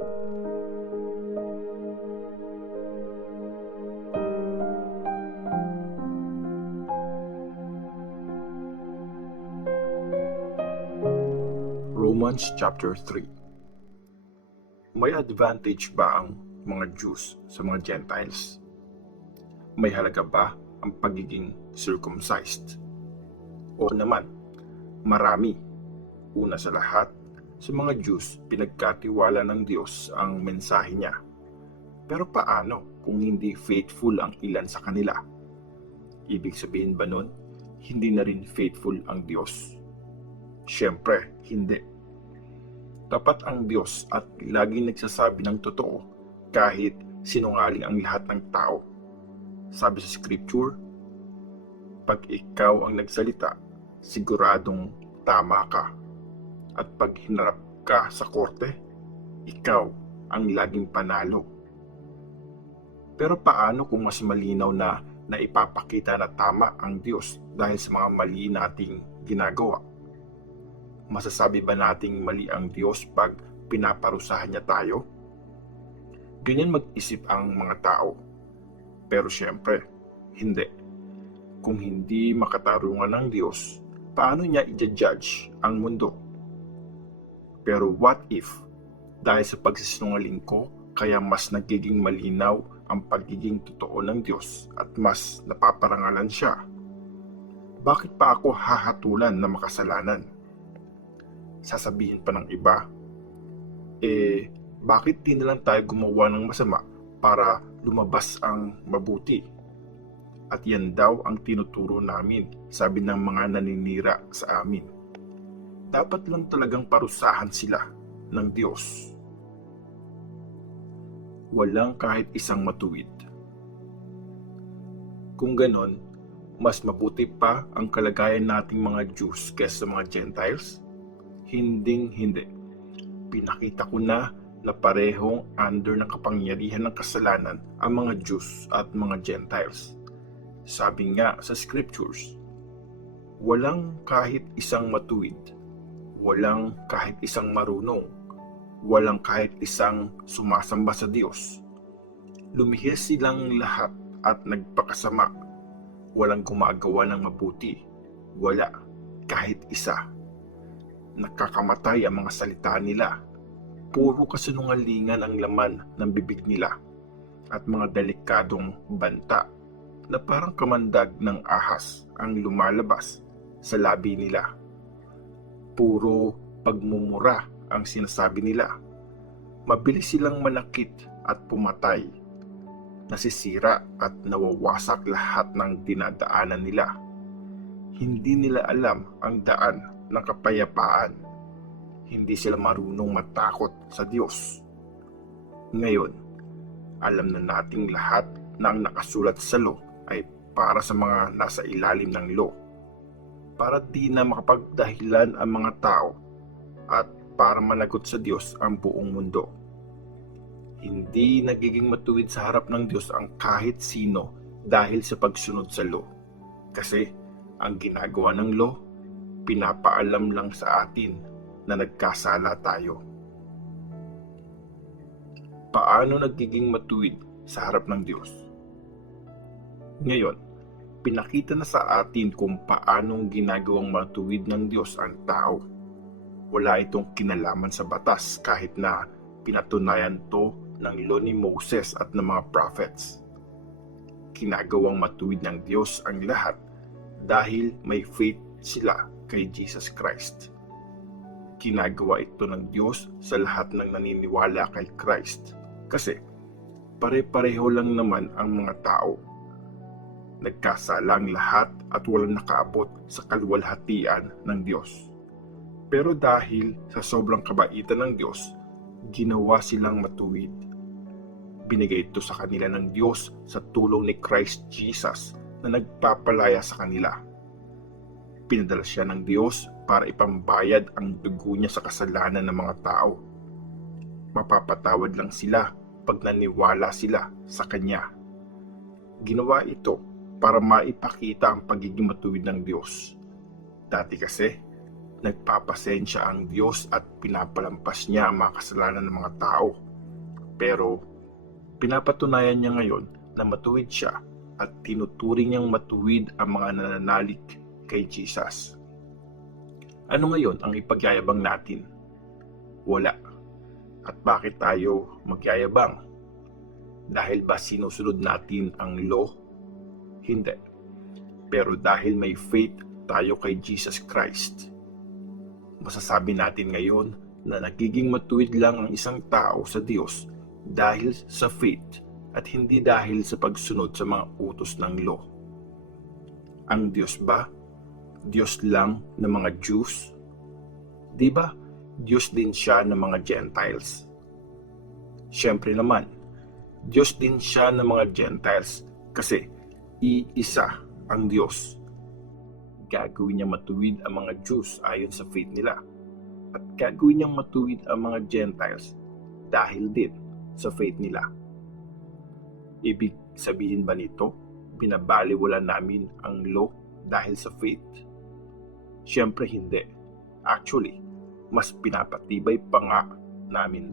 Romans chapter 3. May advantage ba ang mga Jews sa mga Gentiles? May halaga ba ang pagiging circumcised? O naman, marami. Una sa lahat, sa mga Jews pinagkatiwala ng Diyos ang mensahe niya. Pero paano kung hindi faithful ang ilan sa kanila? Ibig sabihin ba nun, hindi na rin faithful ang Diyos? Siyempre, hindi. Tapat ang Diyos at laging nagsasabi ng totoo kahit sinungaling ang lahat ng tao. Sabi sa Scripture, pag ikaw ang nagsalita, siguradong tama ka. At pag hinarap ka sa korte, ikaw ang laging panalo. Pero paano kung mas malinaw na ipapakita na tama ang Diyos dahil sa mga mali nating ginagawa? Masasabi ba nating mali ang Diyos pag pinaparusahan niya tayo? Ganyan mag-isip ang mga tao. Pero syempre, hindi. Kung hindi makatarungan ng Diyos, paano niya i-judge ang mundo? Pero what if, dahil sa pagsisinungaling ko, kaya mas nagiging malinaw ang pagiging totoo ng Diyos at mas napaparangalan siya? Bakit pa ako hahatulan na makasalanan? Sasabihin pa ng iba, bakit di na lang tayo gumawa ng masama para lumabas ang mabuti? At yan daw ang tinuturo namin, sabi ng mga naninira sa amin. Dapat lang talagang parusahan sila ng Diyos. Walang kahit isang matuwid. Kung ganon, mas mabuti pa ang kalagayan nating mga Jews kaysa mga Gentiles? Hinding-hindi. Pinakita ko na parehong under ng kapangyarihan ng kasalanan ang mga Jews at mga Gentiles. Sabi nga sa Scriptures, walang kahit isang matuwid, walang kahit isang marunong, walang kahit isang sumasamba sa Diyos. Lumihis silang lahat at nagpakasama. Walang gumagawa ng mabuti, wala kahit isa. Nakakamatay ang mga salita nila. Puro kasinungalingan ang laman ng bibig nila at mga delikadong banta na parang kamandag ng ahas ang lumalabas sa labi nila. Puro pagmumura ang sinasabi nila. Mabilis silang manakit at pumatay. Nasisira at nawawasak lahat ng dinadaanan nila. Hindi nila alam ang daan ng kapayapaan. Hindi sila marunong matakot sa Diyos. Ngayon, alam na nating lahat na ang nakasulat sa law ay para sa mga nasa ilalim ng law. Para di na makapagdahilan ang mga tao at para managot sa Diyos ang buong mundo. Hindi nagiging matuwid sa harap ng Diyos ang kahit sino dahil sa pagsunod sa law. Kasi ang ginagawa ng law, pinapaalam lang sa atin na nagkasala tayo. Paano nagiging matuwid sa harap ng Diyos? Ngayon, pinakita na sa atin kung paanong ginagawang matuwid ng Diyos ang tao. Wala itong kinalaman sa batas kahit na pinatunayan to ng law ni Moses at ng mga prophets. Ginagawang matuwid ng Diyos ang lahat dahil may faith sila kay Jesus Christ. Ginagawa ito ng Diyos sa lahat ng naniniwala kay Christ kasi pare-pareho lang naman ang mga tao. Nagkasala ang lahat at walang nakaabot sa kaluwalhatian ng Diyos. Pero dahil sa sobrang kabaitan ng Diyos, ginawa silang matuwid. Binigay ito sa kanila ng Diyos sa tulong ni Christ Jesus na nagpapalaya sa kanila. Pinadala siya ng Diyos para ipambayad ang dugo niya sa kasalanan ng mga tao. Mapapatawad lang sila pag naniwala sila sa Kanya. Ginawa ito para maipakita ang pagiging matuwid ng Diyos. Dati kasi, nagpapasensya ang Diyos at pinapalampas niya ang mga kasalanan ng mga tao Pero pinapatunayan niya ngayon na matuwid siya at tinuturing niyang matuwid ang mga nananalig kay Jesus. Ano ngayon ang ipagyayabang natin? Wala. At bakit tayo magyayabang? Dahil ba sinusunod natin ang law? Hindi. Pero dahil may faith tayo kay Jesus Christ, masasabi natin ngayon na nagiging matuwid lang ang isang tao sa Diyos dahil sa faith at hindi dahil sa pagsunod sa mga utos ng law. Ang Diyos ba? Diyos lang ng mga Jews? Di ba? Diyos din siya ng mga Gentiles. Siyempre naman, Diyos din siya ng mga Gentiles kasi iisa ang Diyos. Gagawin niya matuwid ang mga Jews ayon sa faith nila. At gagawin niyang matuwid ang mga Gentiles dahil din sa faith nila. Ibig sabihin ba nito, binabaliwala namin ang law dahil sa faith? Siyempre hindi. Actually, mas pinapatibay pa nga namin